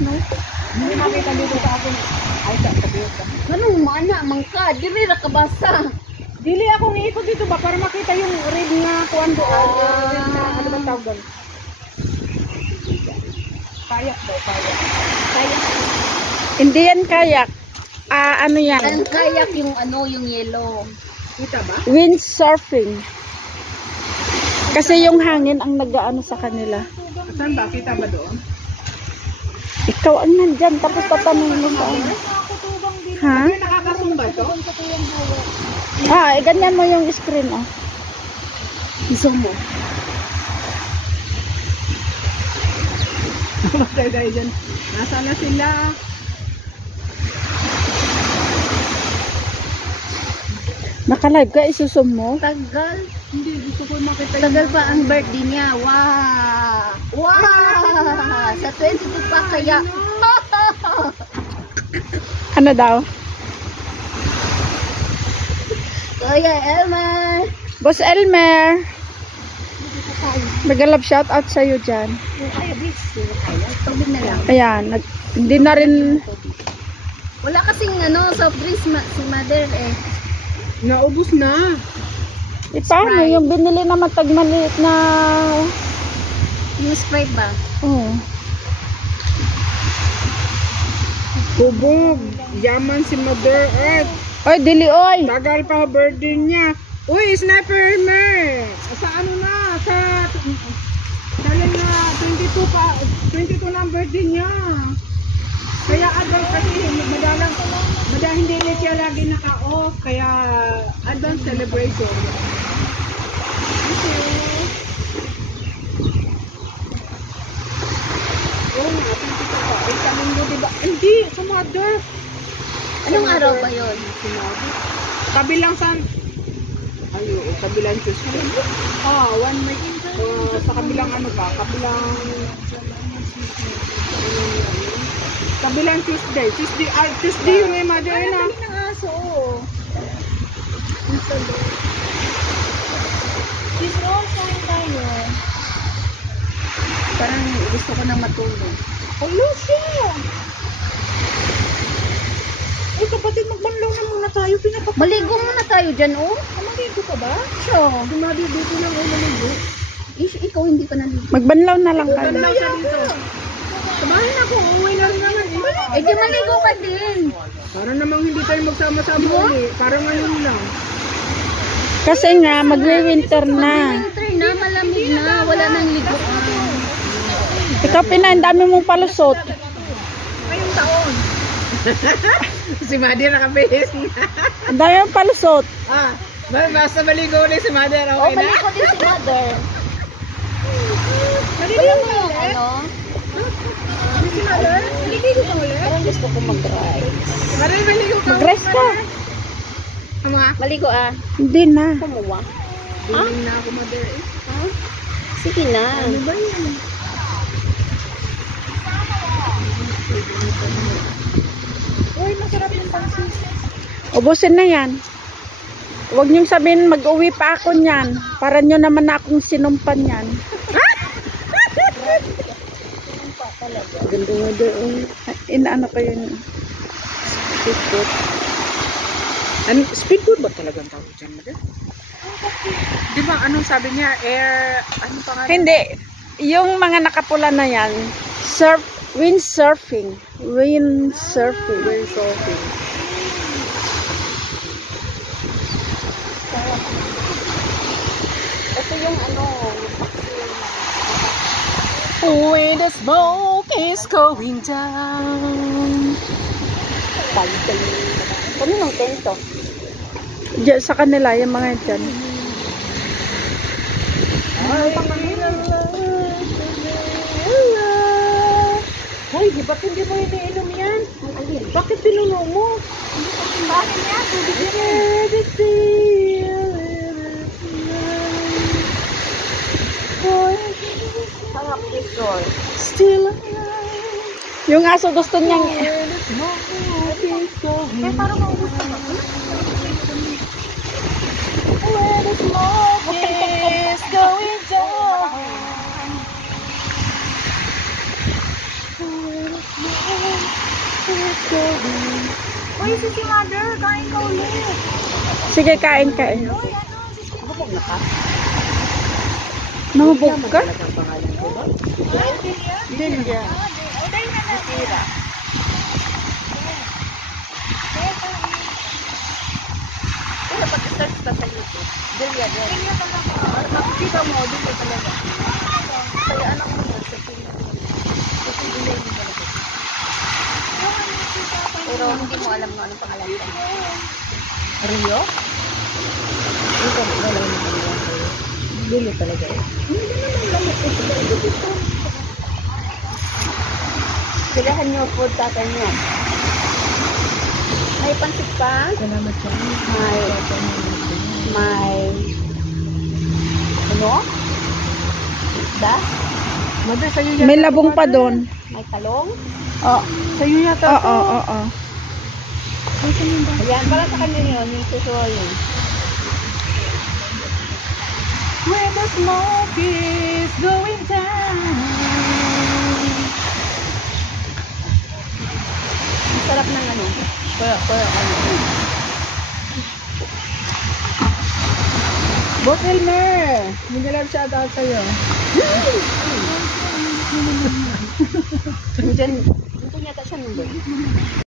no? Hindi makita dito sa akin. Ay, sabi ka. Anong mana, mangka, dili ra kabasa. Dili ako niikot dito ba para makita yung red nga kuan doon. Red na ano ba tawag doon? Kayak daw, kayak. Kayak. Hindi yan kayak. Ano yan? Ang kayak yung ano, yung yellow. Kita ba? Windsurfing. Kasi yung hangin ang nag-aano sa kanila. Saan ba? Kita ba doon? Ikaw ang nandyan, tapos tatanungin mo sa ano. Ha? Ano yung nakakasumba to? Ganyan mo yung screen, oh. Iso mo. Matay tayo dyan. Nasaan na sila? Naka-live ka, isusum mo. Tagal. Hindi, gusto ko makita yung... Tagal pa ang birthday niya. Wow! Wow! Sa 22 pa kaya. Ano daw? Kuya Elmer. Boss Elmer. Nag-love shout out sa'yo dyan. Ay, bis. Tubig na lang. Ayan, hindi na rin... Wala kasing ano, soft drinks si mother eh. Naubos na. Paano? Yung binili naman tagmaliit na... Yung Sprite ba? Oh. Kubog. Yaman si Mother Earth. Oy, dili oy! Tagal pa birthday niya. Uy, Sniper Mer! Sa ano na? Sa... Dali na, 22 pa. 22 na ang birthday niya. Kaya advance kasi madalang hindi na siya lagi naka-off. Kaya advance celebration. Okay. Oo nga, 22 pa. Ay, Domingo, diba? Hindi, sa Mother. Anong araw ba yun? Kabilang sa... Ay, oo, kabilang Tuesday. One week. Sa kabilang ano ba? Kabilang Tuesday. Tuesday yung may mother na. Ay, ng aso. Please roll, kain tayo. Parang gusto ko nang matulog. Hello siya! Ay, kapatid, magbanlaw na muna tayo. Maligo muna tayo dyan, oh. Maligo ka ba? Sure. Dumadi dito lang ako maligo. Ikaw hindi ka naligo. Magbanlaw na lang kayo. Banlaw siya dito. Sabahin ako, uuwi na rin naman. Eh, di maligo ka din. Para namang hindi tayo magsama-sama uli. Parang ngayon lang. Kasi nga, magwi-winter na. Winter na, malamig na. Wala nang liguan. Ikaw, Pina, ang dami mong palusot. Ngayong taon. Si Mother nakabihis na. Ang dami mong palusot. Basta maligo ulit si Mother. Oh, Okay na? maligo din si mother. Maligo Alam ka mo yung ulit? ano? Si Mother? Maligo ka ulit? Parang gusto ko mag-drive. Mother, maligo ka ulit. Mag-rest ka. Ama? Maligo ah. Hindi na. Kumuha. Diling na ako, Mother. Sige na. Ano ba yun? Uy, masarap yung pansit. Ubusin na yan. Huwag niyong sabihin mag-uwi pa ako niyan. Para niyo naman na akong sinumpan yan. Ganda nga doon. Inaano ko yun. Speedboat. Speedboat ba talagang tawag dyan, Mother? Di ba, anong sabi niya? Air, ano pa nga? Hindi. Yung mga nakapula na yan, windsurfing. Windsurfing. Windsurfing. Ito yung ano. When the smoke is going down. Kami ng tento. Diyan sa kanila, yung mga dyan. Hoy, di ba't hindi mo iniinom yan? Bakit pinuno mo? Bakit niya? Sarap ito. Still yung aso gusto niyang Eh, parang maubos na ba? where the smoke is going down. Uy, si mother, kain ka ulit. Sige, kain, kain. Uy, ano, bubog na ka? Nahubog ka? Ang pangalan ko ba? Delia. Tira. Pero pag-search ka sa YouTube, Delia din. Makikita mo, Delia talaga. Kaya anak mo sa Delia. Kasi Delia din talaga. Pero hindi mo alam kung anong pangalan ko. Rio? Ito, wala yung pangalan ko. Delia talaga. Sigahan niyo po tatay niyo. May pansit pa? Salamat sa inyo. May ano? Da? Mother, sa'yo yata. May labong pa doon. May talong? Oh, Sa'yo yata. oo, oo. Ayan, para sa kanya yun, yung susuwal yun. Where the smoke is going down. Ang sarap ng ano. Kuya, ano. Boss Elmer, may shout out sa'yo. Nandiyan yata siya nung